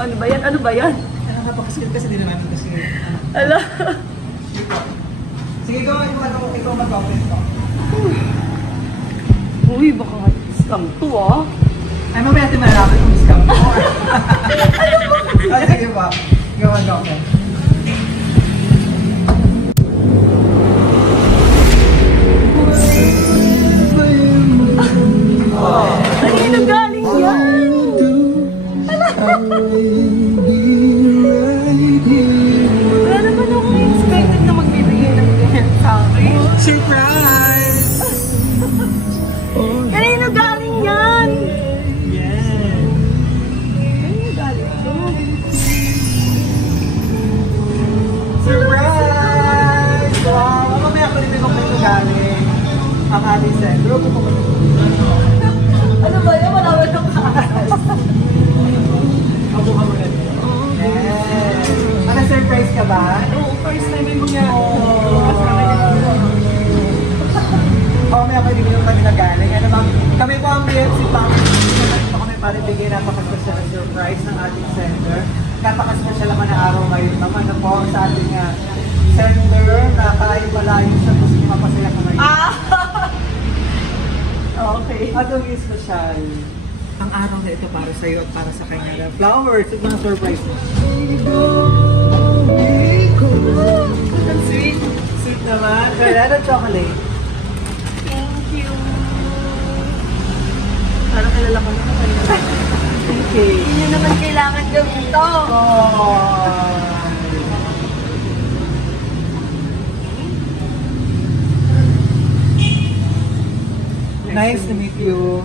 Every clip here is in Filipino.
ano ba yan? Ano ba yan? Nakapakaskil kasi din namin kasi. Ala. Sige, ikaw mag-open ko. Uy, baka scam to ah. Ay, mamaya natin malalaman kung scam to. Sige pa. Ikaw mag-open. Kanino galing yan? Wala naman ako expected na magbibigay ng ganyan sa akin. Surprise! Kanino galing yan? Yeah. Kanino galing to? Surprise! Wow! Mamaya ko din kung may galing. Ang ating sendro. Ano ba yan? Wala ng kaas. Ako ka muna dito. Yes! Naka-surprise ka ba? Oo, first time may mga May ako din yung kami nagaling. Ano ma'am, kami po ang BFC Family. Ito kami paribigay napaka-special na surprise ng ating sender. Napaka-special naman na araw ngayon. Naman na po sa ating sender na malayo sa gusto niya mapasaya ka ngayon. Okay. At ang special, ang araw na ito para sa iyo at para sa kanya. Flowers, ito mga surprise mo. Ang sweet. Sweet naman. Kaya na chocolate. Thank you. Parang kilala ko na kayo. Thank you. Hindi nyo naman kailangan gawin to. Nice to meet you.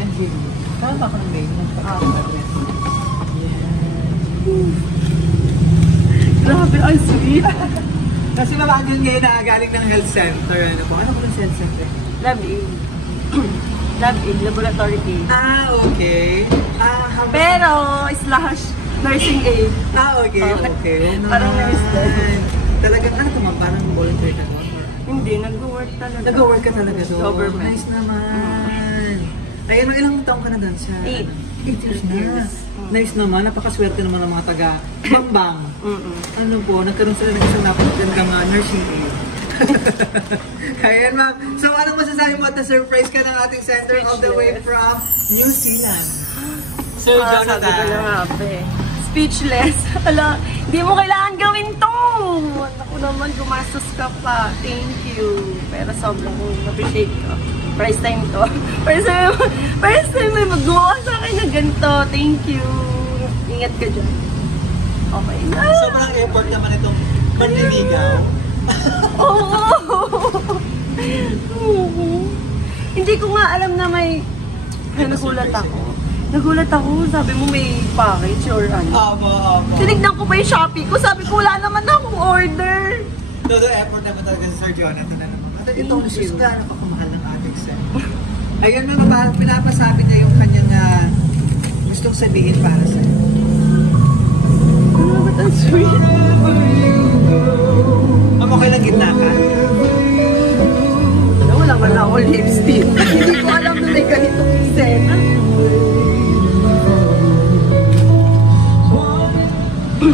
Angie. Saan ba ako ng name? Grabe, ang sweet. Kasi mamagyan ngayon na galing ng health center. Ano po? Ano po ng health center? Lab aid. Lab aid, laboratory aid. Okay. Pero, slash nursing aid. Okay. Okay. Parang nurse din. Talagang ano ma'am? Parang volunteer ka doon? Hindi, nag-work talaga. Nag-work ka talaga doon? Government. Nice naman. Ayun, ilang taong ka na doon sa... 8. 8 years na. Nice naman. Napakaswerte naman ng mga taga Bangbang. Ano po, nagkaroon sila ng isang napakagandang nursing aid. Ayan ma'am. So anong masasabi mo at na-surprise ka ng ating center all the way from New Zealand? Sir Sabi ko lang happy. Speechless. Ala, hindi mo kailangan gawin to. Ako naman, gumastos ka pa. Thank you. Pero sobrang appreciate ko. First time to. First time may magawa sa akin na ganito. Thank you. Ingat ka dyan. Okay na. Sobrang effort naman itong manliligaw. Oo. Hindi ko nga alam na may... Nagulat ako. Nagulat ako. Sabi mo may package or ano. Opo. Tinignan ko pa yung Shopee ko. Sabi ko wala naman akong order. Todo effort naman talaga si Sir Jonathan na naman. At itong Jesus ka, napakamahal ng ating center. Ayun mga pinapasabi niya yung kanyang gustong sabihin para sa'yo. Ba't ang sweet? Okay lang gitna ka? Wala man lang ako lipstick. Hindi ko alam na may ganitong eksena.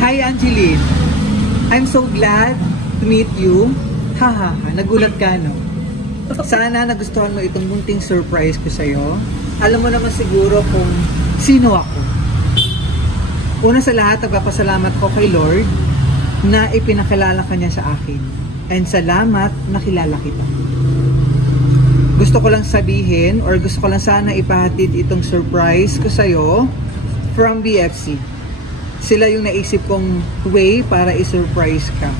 Hi Angeline. I'm so glad to meet you. Nagulat ka no? Sana nagustuhan mo itong munting surprise ko sa'yo. Alam mo naman siguro kung sino ako. Una sa lahat, nagpapasalamat ko kay Lord na ipinakilala ka niya sa akin. And salamat nakilala kita. Gusto ko lang sabihin or gusto ko lang sana ipahatid itong surprise ko sa'yo from BFC. Sila yung naisip kong way para i-surprise ka.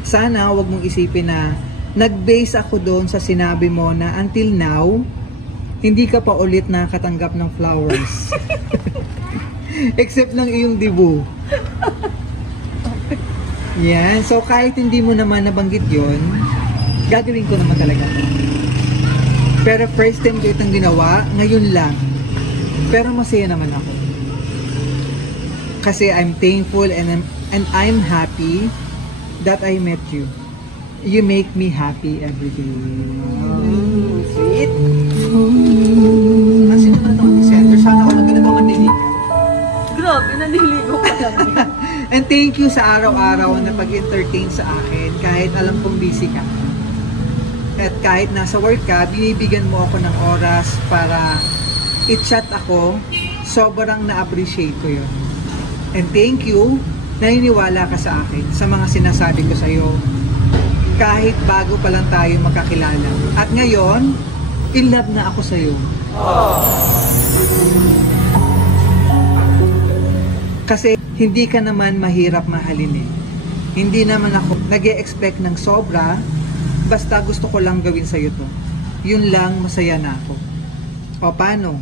Sana wag mong isipin na nag-base ako doon sa sinabi mo na until now, hindi ka pa ulit nakatanggap ng flowers. Except ng iyong debut. Yan. So kahit hindi mo naman nabanggit yon, gagawin ko naman talaga. Pero first time ko itong ginawa, ngayon lang. Pero masaya naman ako. Kasi I'm thankful and I'm happy that I met you. You make me happy every day. Sweet. Kasi naman ito ang center. Sana ako lang ganito manliligaw. Grabe, naliligo thank you sa araw-araw na pag-entertain sa akin kahit alam kong busy ka. At kahit nasa work ka, binibigyan mo ako ng oras para i-chat ako. Sobrang na-appreciate ko yun. And thank you, naniniwala ka sa akin, sa mga sinasabi ko sa'yo. Kahit bago pa lang tayo magkakilala. At ngayon, in love na ako sa'yo. Kasi hindi ka naman mahirap mahalin eh. Hindi naman ako nag-e-expect ng sobra, basta gusto ko lang gawin sa'yo to. Yun lang, masaya na ako. O paano?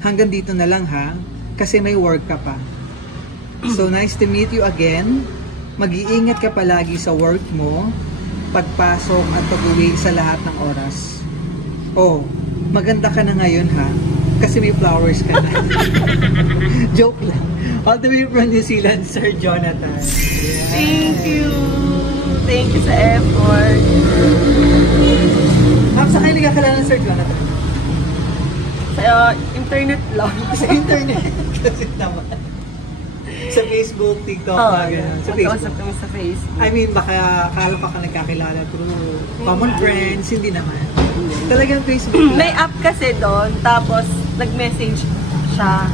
Hanggang dito na lang ha, kasi may work ka pa. So nice to meet you again. Mag-iingat ka palagi sa work mo, pagpasok at pag-uwi sa lahat ng oras. Oh, maganda ka na ngayon ha, kasi may flowers ka na. Joke lang. All the way from New Zealand, Sir Jonathan. Yeah. Thank you. Thank you sa effort. Sa kayo nagkakilala ng Sir Jonathan? Sa internet lang. Sa internet kasi naman. Sa Facebook, TikTok, gano'n. Sa Magkausap Facebook. kami sa Facebook. I mean, baka akala pa ka nagkakilala through common friends, hindi naman. Talagang Facebook lang. May app kasi doon, tapos nag-message siya.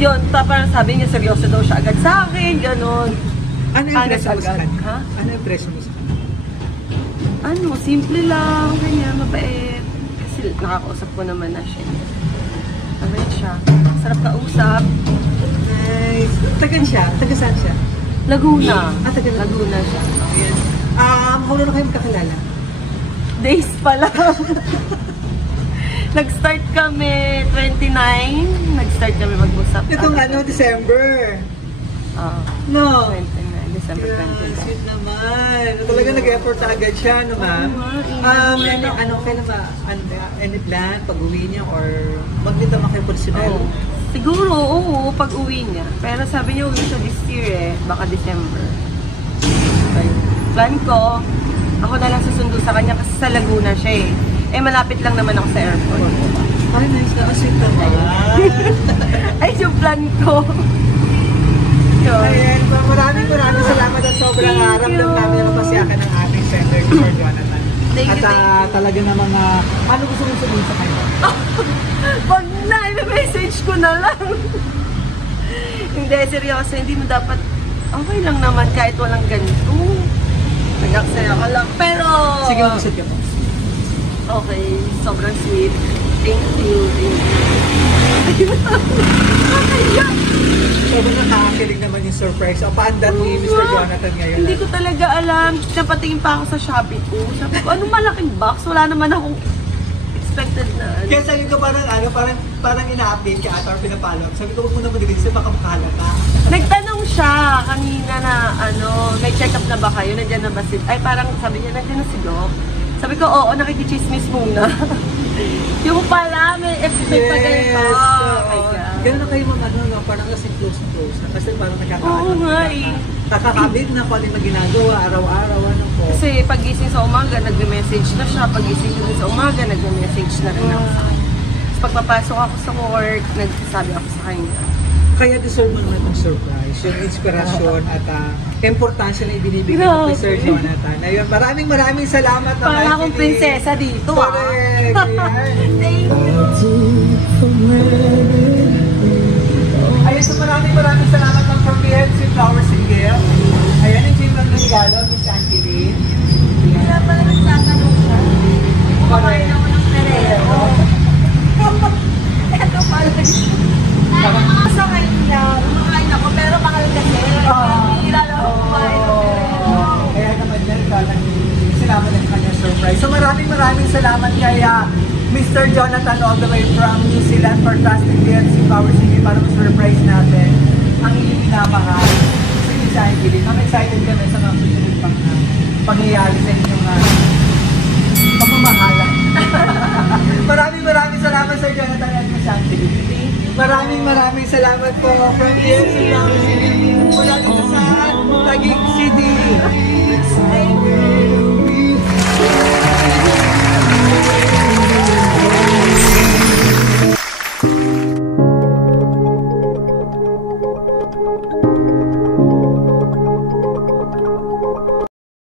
Yun, tapos sabi niya seryoso daw siya agad sa akin, gano'n. Ano yung impression mo sa agad. kanya? Ha? Ano yung impression mo sa kanya? Ano, simple lang, ganyan, mabait. Kasi nakakausap ko naman na siya. Mabait siya. Sarap kausap. Nice. Tagan siya? Taga saan siya? Laguna. Taga Laguna siya. Yes. How long na kayo magkakilala? Days pa lang. Nag-start kami 29. Nag-start kami mag-usap. Itong December. No. 29, December 29. Sweet naman. Talaga nag-effort na agad siya, no ma'am? Kailan ba? Any plan? Pag-uwi niya or mag-meet naman kayo personal? Oh. Siguro, oo, pag-uwi niya. Pero sabi niya uwi siya this year baka December. Plan ko, ako na lang susundo sa kanya kasi sa Laguna siya eh. Malapit lang naman ako sa airport. Ay, nice na. Sweet naman. Ay, yung plan ko. Ayan, so maraming salamat at sobrang ramdam namin ang pasiyakan ng ating sender, Sir Jonathan. Thank you. Talaga namang, paano gusto mong sabihin sa kanya? Pag na, i-message ko na lang. Hindi, seryoso, hindi mo dapat, okay lang naman kahit walang ganito. Nag-aksaya ka lang, pero... Sige, mamusad ka po. Okay, sobrang sweet. Thank you. Sobrang nakakakilig naman yung surprise. O, paanda ni Mr. Jonathan ngayon? Hindi ko talaga alam. Napatingin pa ako sa Shopee ko. Sabi ko, anong malaking box? Wala naman akong expected na Kaya sabi ko parang ina-update ka ata or pinapalo. Sabi ko, huwag mo naman din baka makahalata. Nagtanong siya kanina na may check-up na ba kayo? Nandiyan na ba si... Ay, parang sabi niya, nandiyan na si Doc. Sabi ko, oo, nakikichismis muna. Yung pala, may pagkain pa. Ganun na kayo mga parang kasing close na. Kasi parang Oo nga eh. Nakakabit na kung ano ginagawa, araw-araw, po. Kasi pagising sa umaga, nag-message na siya. Pagising ko sa umaga, nag-message na rin ako sa kanya. Tapos pagpapasok ako sa work, nagsasabi ako sa kanya. Kaya deserve mo naman itong surprise, yung inspirasyon at importansya na ibinibigay mo kay Sir Jonathan. Ayun, maraming salamat. Parang akong prinsesa dito, Correct. Thank you. Ayun, so maraming salamat ng Comprehensive Flowers and Gifts. Ayan, yung Jim ng regalo, Miss Auntie Lynn. Kaya pala nagtatanong siya. Kumakain ako ng perero. Ito pala. Sa kanya, kumakain ako, pero mahal kasi. Hihila lang ako kumain ng perero. Kaya naman yan, salamat ng kanyang surprise. So maraming salamat kay Mr. Jonathan all the way from New Zealand for trusting DNC Flowers and Gifts para ma-surprise natin ang inyong minamahal. So Miss Auntie Lynn, excited kami sa mga susunod pang pangyayari sa inyong pagmamahalan. Maraming salamat Sir Jonathan at Miss Auntie Lynn. Maraming salamat po from DNC Flowers and Gifts mula dito sa Taguig City. Thank you.